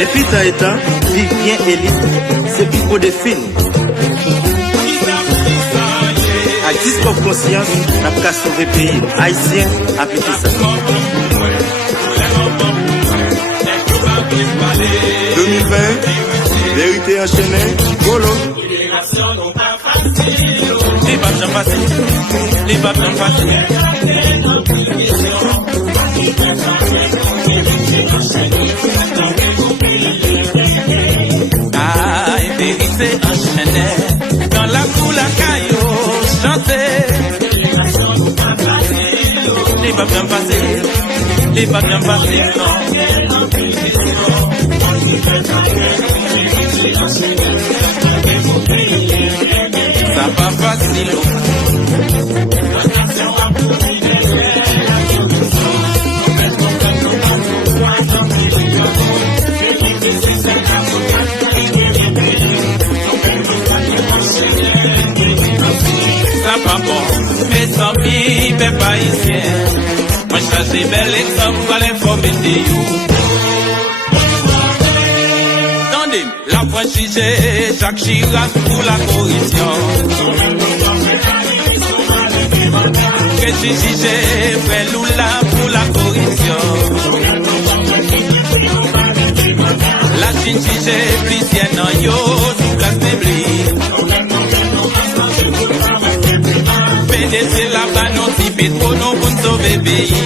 Et puis Taïta, Vivien Élite, c'est pour des films. À 10 pour conscience, n'a pas sauver le pays. Haïtien, appliquez ça. 2020, vérité enchaînée, Golo. Les papes sont faciles, les papes sont faciles. Ah, et vérité enchaînée, dans la cour la caillou, chanter. Les papes sont faciles, les papes sont faciles, non. Ça pas facile. Ça pas bon, mes amis, mes païsiens. Moi je cherche des belles exemples pour l'informer de vous. La franchise, Jacques Chirac pour la corruption. Que tu juges, Frère Lula pour la corruption. La Chine juge, plusieurs dans yo, sous place publique. PDC là-bas, non, si pétro, non, pour nous sauver pays.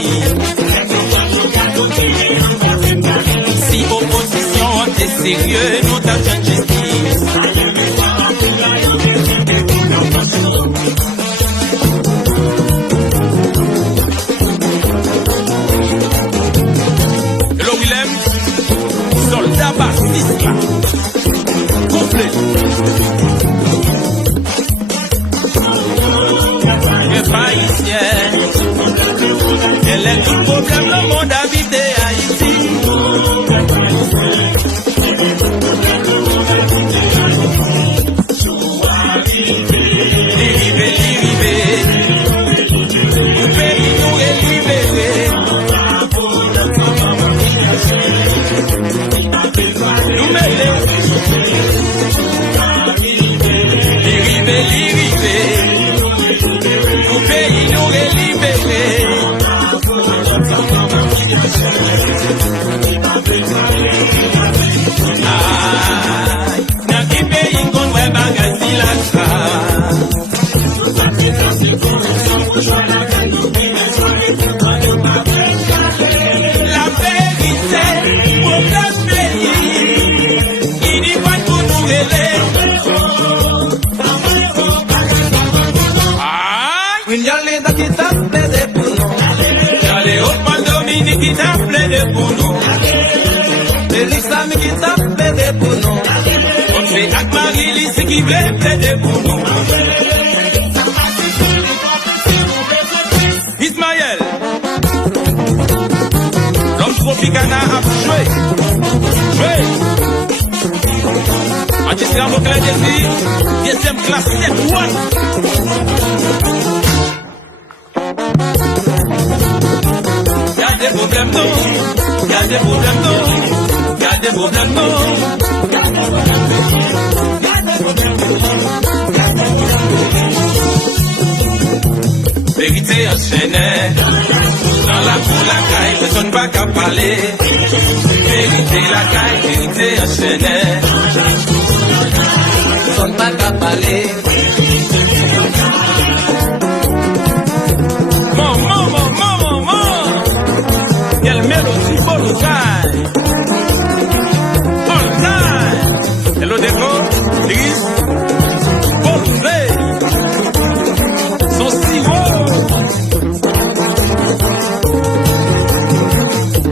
Si opposition est sérieux, nous t'attendons justice. Hello Willem, soldat baptiste là, complet. Les Haïtiens, quel est tout problème, le monde habité Haïti. Qui t'a plaidé pour nous, c'est l'islam qui t'a plaidé pour nous, c'est Akmari Lissi qui veut plaider pour nous. Ismaël, l'homme tropicana a joué, magistrat Mokla Desi, 10e classe, 7-1. Y'a des problèmes non, y'a des problèmes non, y'a des problèmes non. Vérité enchaînée, dans la cour la caille, personne pas qu'à parler. Vérité la caille, vérité enchaînée, personne pas qu'à parler. Quelle mélodie, bon time. Bon time. Hello, Déco, Lise, bon day. Son sirop.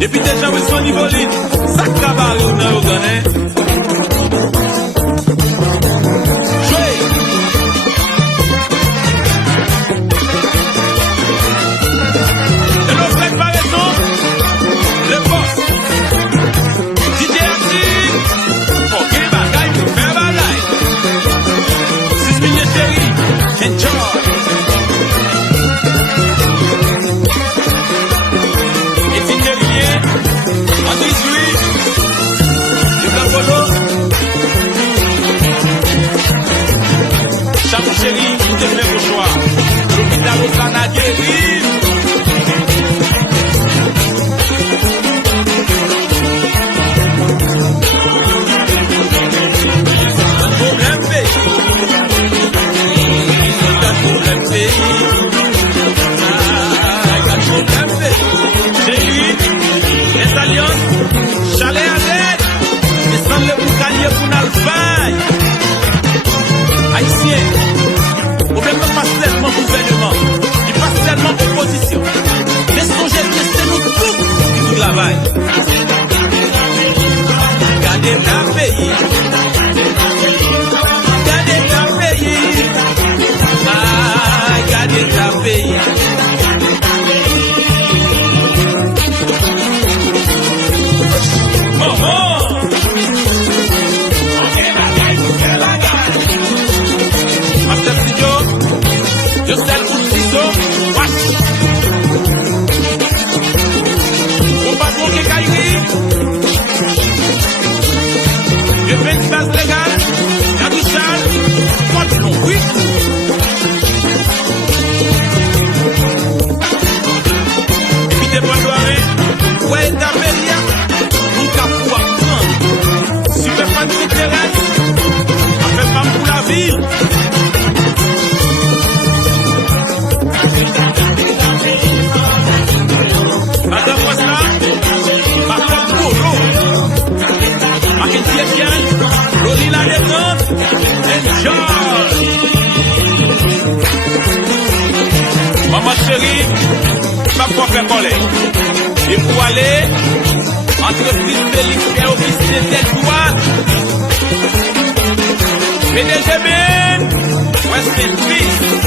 Depuis déjà, vous son niveau lit. Ça cabaret, on a regardé. Stallion, chalet à l'aide, descend le boucanier pour n'alfaille. Haïtien, problème pas seulement gouvernement, il pas seulement opposition. Mais songez que c'est nous tous qui nous travaillons. Gardez ta pays. Gardez ta pays. Ah, gardez ta pays. Maman chérie, pas pour faire coller. Et pour aller, entreprise Félix et officier telle droite. PDG Ben, West in Peace.